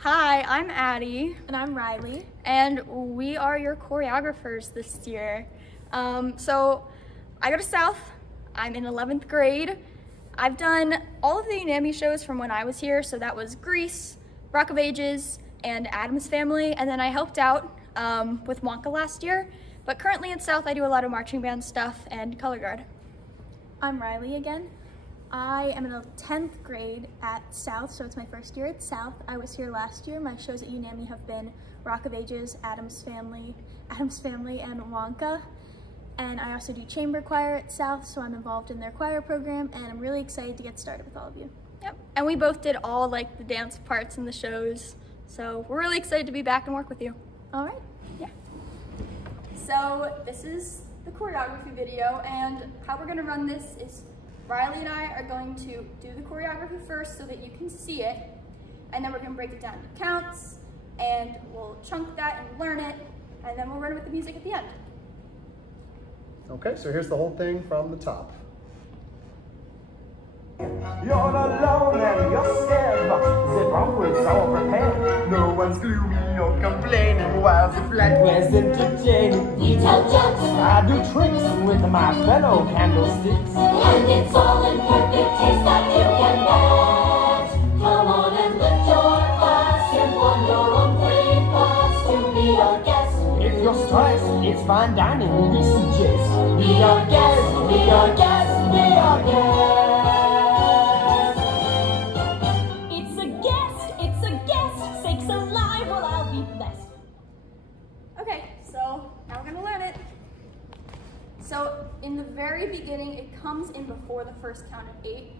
Hi, I'm Addie. And I'm Riley. And we are your choreographers this year. So I go to South. I'm in 11th grade. I've done all of the UNAMI shows from when I was here. So that was Grease, Rock of Ages, and Addams Family. And then I helped out with Wonka last year. But currently in South, I do a lot of marching band stuff and color guard. I'm Riley again. I am in the 10th grade at South, so it's my first year at South. I was here last year. My shows at UNAMI have been Rock of Ages, Addams Family, and Wonka. And I also do chamber choir at South, so I'm involved in their choir program, and I'm really excited to get started with all of you. Yep, and we both did all like the dance parts in the shows, so we're really excited to be back and work with you. All right. Yeah. So this is the choreography video, and how we're gonna run this is Riley and I are going to do the choreography first so that you can see it, and then we're going to break it down to counts, and we'll chunk that and learn it, and then we'll run it with the music at the end. Okay, so here's the whole thing from the top. You're alone and you're scared, but the banquet's all prepared. No one's gloomy or complaining while the flatware's entertaining. We tell jokes, I do tricks with my fellow candlesticks. and it's all in perfect taste that you can bet. Come on and lift your glass, you've won your own free pass to be our guest. If you're stressed, it's fine dining, we suggest. Be our guest, be our guest, be our guest. It's a guest, sakes alive, well I'll be blessed. Okay, so now we're going to learn it. So in the very beginning, it comes in before the first count of 8.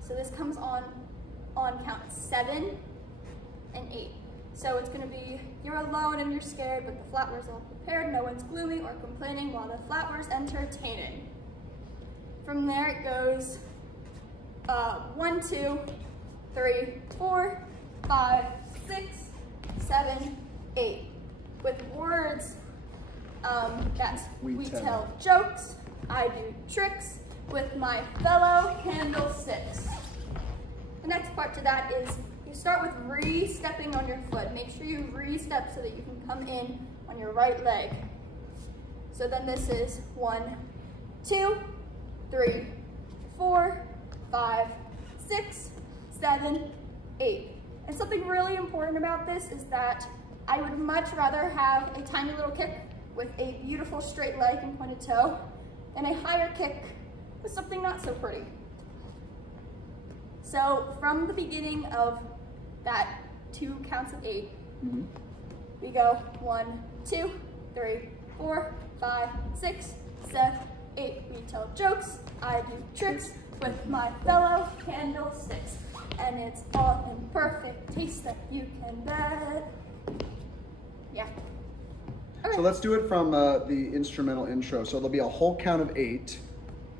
So this comes on count 7 and 8. So it's going to be, you're alone and you're scared, but the flatware's all prepared. No one's gloomy or complaining while the flatware's entertaining. From there it goes 1, 2, 3, 4, 5, 6, 7, 8. With words, that's we tell jokes, I do tricks with my fellow candlesticks. The next part to that is you start with re-stepping on your foot. Make sure you re-step so that you can come in on your right leg. So then this is 1, 2, 3, 4, 5, 6, 7, 8. And something really important about this is that I would much rather have a tiny little kick with a beautiful straight leg and pointed toe than a higher kick with something not so pretty. So from the beginning of that 2 counts of 8, we go 1, 2, 3, 4, 5, 6, 7, 8. We tell jokes, I do tricks with my fellow candlesticks, and it's all in perfect taste that you can bet. Yeah. So let's do it from the instrumental intro. So there'll be a whole count of 8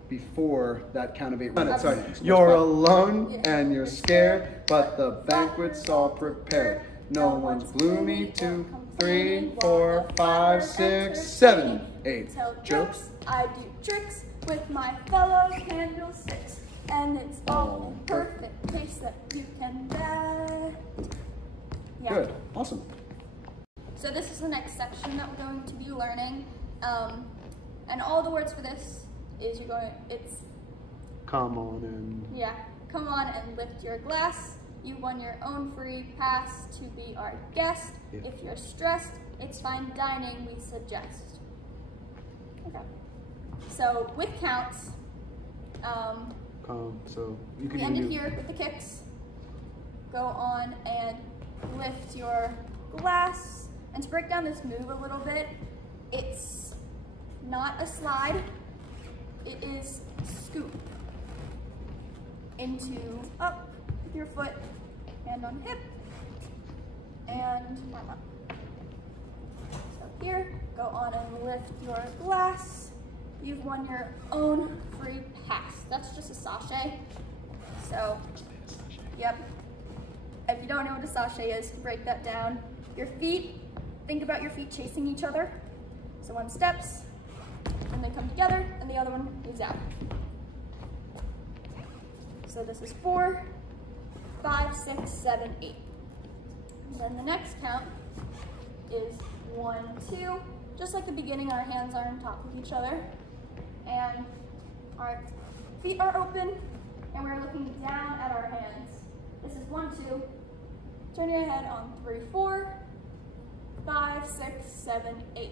before that count of 8. Sorry. You're alone and you're scared, but the banquet's all prepared. No one's gloomy. 2, 3, 4, 5, 6, 7, 8. Tell jokes, I do tricks with my fellow candlesticks, and it's all in perfect taste that you can bet. Yeah. Good. Awesome. So this is the next section that we're going to be learning, and all the words for this is it's Come on and... Yeah, come on and lift your glass. You won your own free pass to be our guest. If you're stressed, it's fine dining, we suggest. Okay. So with counts, so you can we ended here with the kicks. Go on and lift your glass. And to break down this move a little bit, it's not a slide, it is scoop. Into, up with your foot, hand on hip, and arm up. So here, go on and lift your glass. You've won your own free pass. That's just a sachet. So, yep. If you don't know what a sachet is, break that down. Your feet, think about your feet chasing each other. So one steps, and they come together, and the other one moves out. So this is 4, 5, 6, 7, 8. And then the next count is 1, 2. Just like the beginning, our hands are on top of each other. And our feet are open, and we're looking down at our hands. This is 1, 2. Turn your head on 3, 4, 5, 6, 7, 8.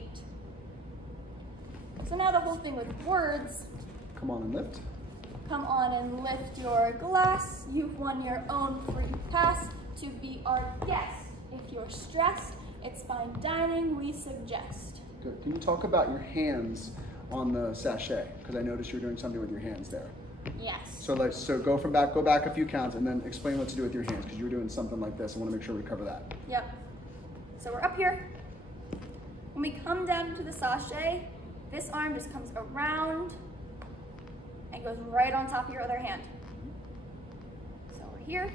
So now the whole thing with words. Come on and lift. Come on and lift your glass. You've won your own free pass to be our guest. If you're stressed, it's fine dining we suggest. Good. Can you talk about your hands on the sachet? Because I noticed you're doing something with your hands there. Yes. So go back a few counts and then explain what to do with your hands, because you were doing something like this. I want to make sure we cover that. Yep. So we're up here. When we come down to the sachet, this arm just comes around and goes right on top of your other hand. So we're here.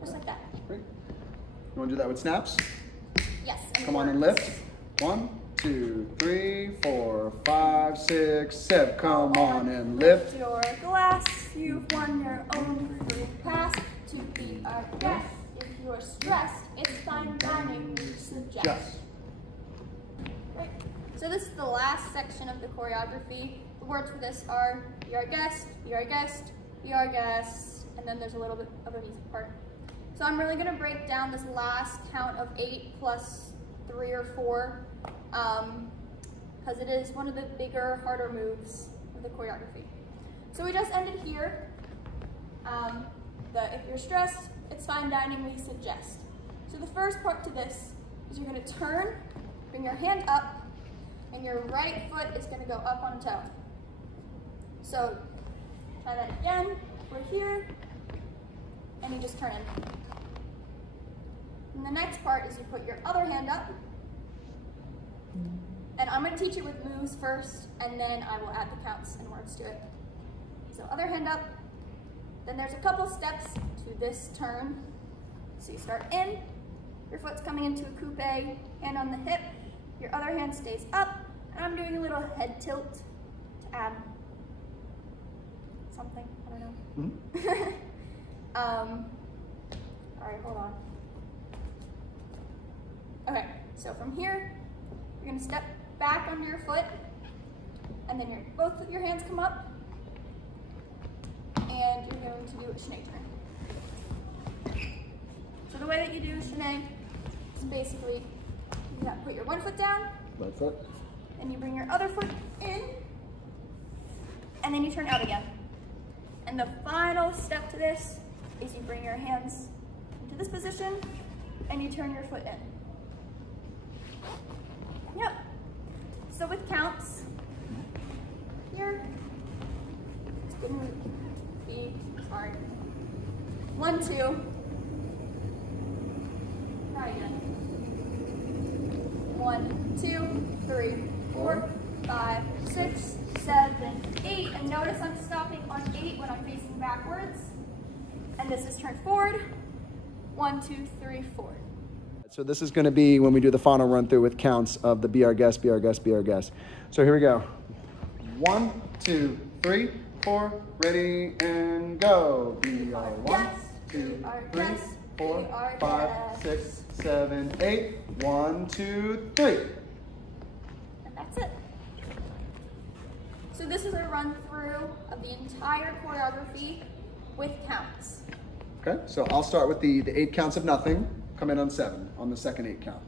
Just like that. Great. You want to do that with snaps? Yes. Come on and lift. 1, 2, 3, 4, 5, 6, 7. Come on and lift. Your glass. You've won your own free pass to be our guest. If you're stressed, it's fine dining we suggest. Just. Right. So this is the last section of the choreography. The words for this are be our guest, be our guest, be our guest, and then there's a little bit of a music part. So I'm really going to break down this last count of 8 plus 3 or 4 because it is one of the bigger, harder moves of the choreography. So we just ended here. If you're stressed, it's fine dining we suggest. So the first part to this is you're going to turn, bring your hand up, and your right foot is going to go up on a toe. So try that again. We're here, and you just turn in. And the next part is you put your other hand up, and I'm going to teach it with moves first, and then I will add the counts and words to it. So other hand up, then there's a couple steps to this turn. So you start in, your foot's coming into a coupe, hand on the hip, your other hand stays up, and I'm doing a little head tilt to add something, I don't know. Mm-hmm. All right, hold on. Okay, so from here, you're gonna step back under your foot, and then both of your hands come up, and you're going to do a Shanae turn. So the way that you do Shanae is basically, you have to put your one foot down, Right foot. and you bring your other foot in, and then you turn out again. And the final step to this is you bring your hands into this position, and you turn your foot in. Yep. So with counts, here, it's gonna be, sorry, 1, 2, try again. 1, 2, 3, 4, 5, 6, 7, 8. And notice I'm stopping on 8 when I'm facing backwards. And this is turned forward. 1, 2, 3, 4. So this is going to be when we do the final run through with counts of the be our guest, be our guest, be our guest. So here we go. 1, 2, 3, 4, ready and go. Be our 1, 2, 3, 4, 5, 6, 7, 8. 1, 2, 3. And that's it. So this is a run through of the entire choreography with counts. Okay, so I'll start with the 8 counts of nothing. Come in on 7 on the second 8 count.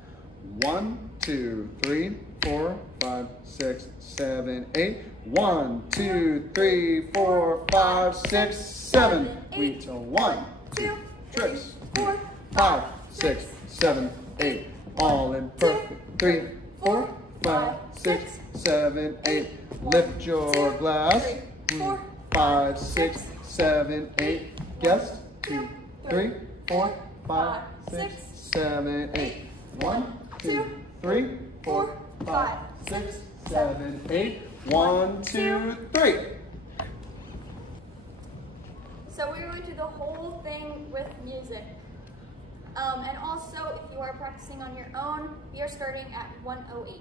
1, 2, 3, 4, 5, 6, 7, 8. 1, 2, 3, 4, 5, 6, 7. We to 1, 2, tricks. 4, 5, 6, 7, 8. All in perfect. 3, 4, 5, 6, 7, 8. Lift your glass. 4, 5, 6, 7, 8. Guest. 2, 3, 4, 5, 6, 7, 8. 1, 2, 3, 4, 5, 6, 7, 8. 1, 2, 3. So we're going to do the whole thing with music. And also, if you are practicing on your own, we are starting at 108.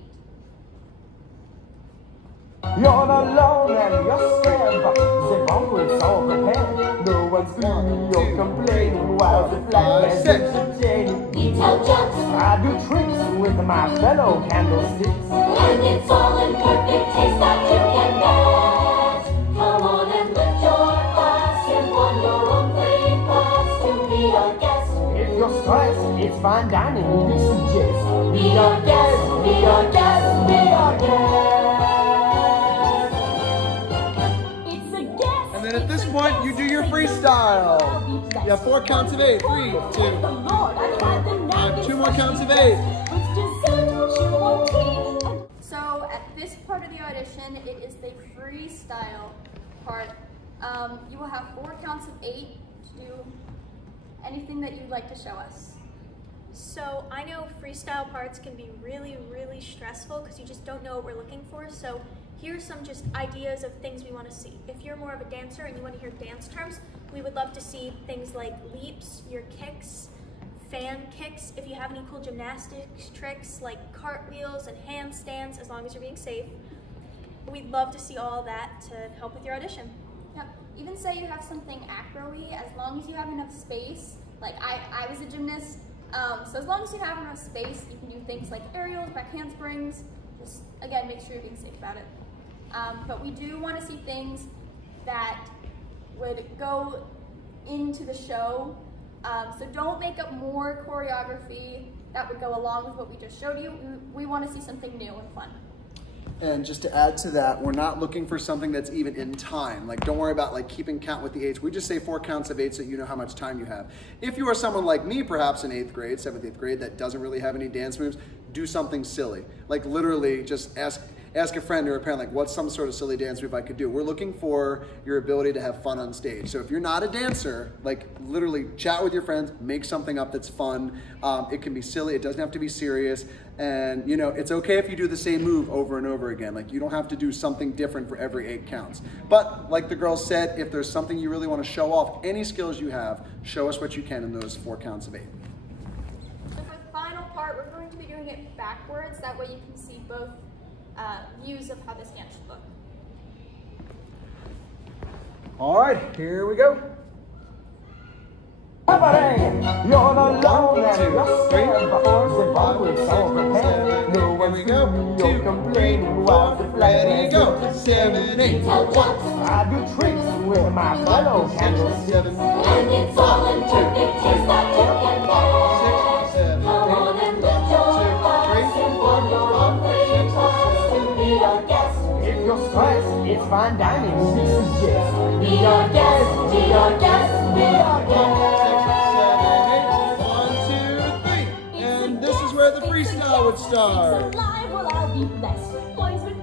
You're alone and you're scared, but the bomb was all prepared. No one's gloomy or complaining while the flag is entertaining. We tell jokes, I do tricks with my fellow candlesticks. and it's all in perfect taste that you can bet. Come on and lift your glass and won your own free pass to be our guest. If you're stressed, it's fine dining, we suggest. Be our guest, be our guest, be our guest. It's a guest. And then at this point, you do your freestyle. You have 4 counts of 8. 3, 2. I have 2 more counts of 8. So at this part of the audition, it is the freestyle part. You will have 4 counts of 8 to do anything that you'd like to show us. So I know freestyle parts can be really, really stressful because you just don't know what we're looking for. So here's some just ideas of things we want to see. If you're more of a dancer and you want to hear dance terms, we would love to see things like leaps, your kicks, fan kicks. If you have any cool gymnastics tricks like cartwheels and handstands, as long as you're being safe. We'd love to see all that to help with your audition. Yep. Even say you have something acro-y, as long as you have enough space. Like I was a gymnast, so as long as you have enough space, you can do things like aerials, back handsprings. Just again, make sure you're being safe about it. But we do want to see things that would go into the show. So don't make up more choreography that would go along with what we just showed you. We want to see something new and fun. And just to add to that, we're not looking for something that's even in time. Like, don't worry about like keeping count with the 8s. We just say 4 counts of 8 so you know how much time you have. If you are someone like me, perhaps in 8th grade, 7th, 8th grade, that doesn't really have any dance moves, do something silly. Like literally just ask a friend or a parent, like, what's some sort of silly dance move I could do? We're looking for your ability to have fun on stage. So if you're not a dancer, like literally chat with your friends, make something up that's fun. It can be silly, it doesn't have to be serious. And you know, it's okay if you do the same move over and over again. Like you don't have to do something different for every 8 counts. But like the girls said, if there's something you really want to show off, any skills you have, show us what you can in those 4 counts of 8. So for the final part, we're going to be doing it backwards. That way you can see both views of how this dance should look. All right, here we go. You're alone and you're scared, but the bubbles all prepared. No one's gloomy or complaining while the flag is 7, 8. Tell jokes, I do tricks with my fellow candlesticks. and it's all in perfect taste that you can bet. Come on and lift your glass and won your own free pass to be our guest. If you're stressed, it's fine dining, we suggest. Be our guest, be our guest, be our guest. 1, 2, 3. And this is where the freestyle would start. Alive, well, I'll be blessed. Boys with